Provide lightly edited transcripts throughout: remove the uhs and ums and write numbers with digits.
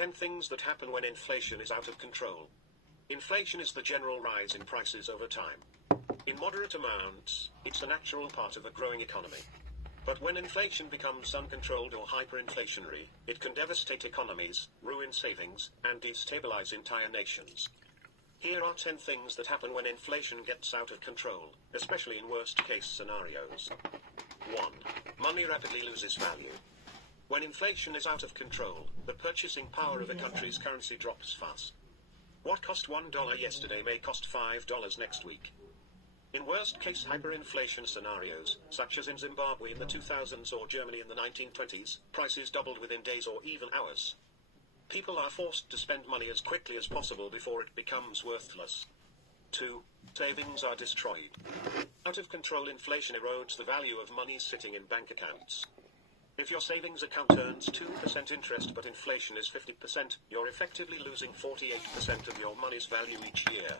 10 things that happen when inflation is out of control. Inflation is the general rise in prices over time. In moderate amounts, it's a natural part of a growing economy. But when inflation becomes uncontrolled or hyperinflationary, it can devastate economies, ruin savings, and destabilize entire nations. Here are 10 things that happen when inflation gets out of control, especially in worst-case scenarios. 1. Money rapidly loses value. When inflation is out of control, the purchasing power of a country's currency drops fast. What cost $1 yesterday may cost $5 next week. In worst-case hyperinflation scenarios, such as in Zimbabwe in the 2000s or Germany in the 1920s, prices doubled within days or even hours. People are forced to spend money as quickly as possible before it becomes worthless. 2. Savings are destroyed. Out-of-control inflation erodes the value of money sitting in bank accounts. If your savings account earns 2% interest but inflation is 50%, you're effectively losing 48% of your money's value each year.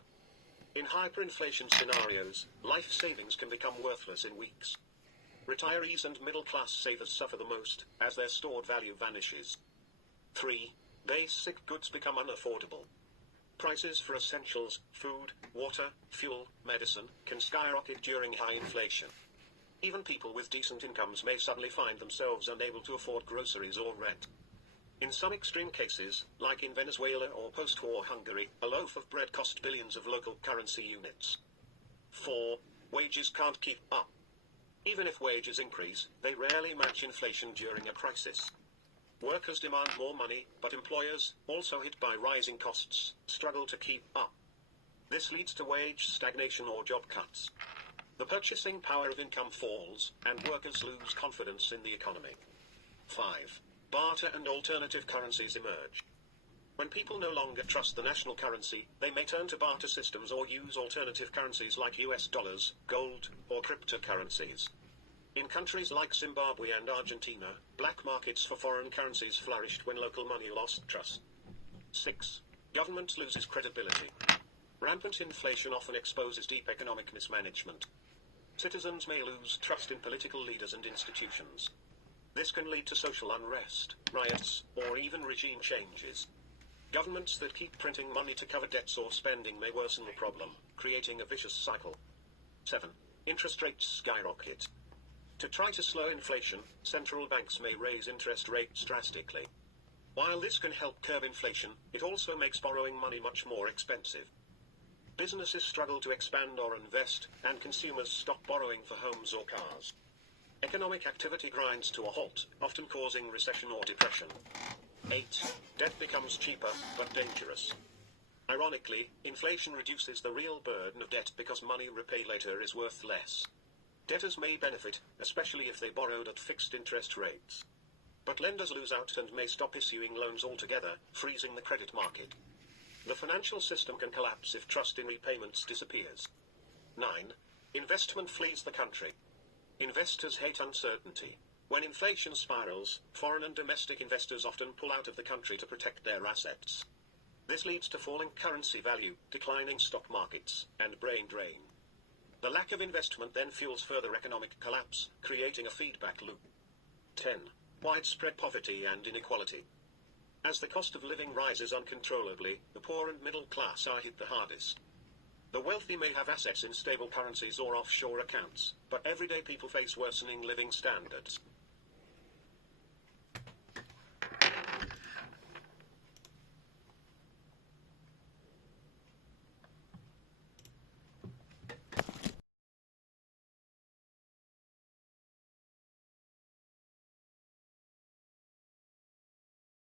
In hyperinflation scenarios, life savings can become worthless in weeks. Retirees and middle-class savers suffer the most, as their stored value vanishes. 3. Basic goods become unaffordable. Prices for essentials, food, water, fuel, medicine, can skyrocket during high inflation. Even people with decent incomes may suddenly find themselves unable to afford groceries or rent. In some extreme cases, like in Venezuela or post-war Hungary, a loaf of bread cost billions of local currency units. 4. Wages can't keep up. Even if wages increase, they rarely match inflation during a crisis. Workers demand more money, but employers, also hit by rising costs, struggle to keep up. This leads to wage stagnation or job cuts. The purchasing power of income falls, and workers lose confidence in the economy. 5. Barter and alternative currencies emerge. When people no longer trust the national currency, they may turn to barter systems or use alternative currencies like US dollars, gold, or cryptocurrencies. In countries like Zimbabwe and Argentina, black markets for foreign currencies flourished when local money lost trust. 6. Government loses credibility. Rampant inflation often exposes deep economic mismanagement. Citizens may lose trust in political leaders and institutions. This can lead to social unrest, riots, or even regime changes. Governments that keep printing money to cover debts or spending may worsen the problem, creating a vicious cycle. 7. Interest rates skyrocket. To try to slow inflation, central banks may raise interest rates drastically. While this can help curb inflation, it also makes borrowing money much more expensive. Businesses struggle to expand or invest, and consumers stop borrowing for homes or cars. Economic activity grinds to a halt, often causing recession or depression. 8. Debt becomes cheaper, but dangerous. Ironically, inflation reduces the real burden of debt because money repay later is worth less. Debtors may benefit, especially if they borrowed at fixed interest rates. But lenders lose out and may stop issuing loans altogether, freezing the credit market. The financial system can collapse if trust in repayments disappears. 9. Investment flees the country. Investors hate uncertainty. When inflation spirals, foreign and domestic investors often pull out of the country to protect their assets. This leads to falling currency value, declining stock markets, and brain drain. The lack of investment then fuels further economic collapse, creating a feedback loop. 10. Widespread poverty and inequality. As the cost of living rises uncontrollably, the poor and middle class are hit the hardest. The wealthy may have assets in stable currencies or offshore accounts, but everyday people face worsening living standards.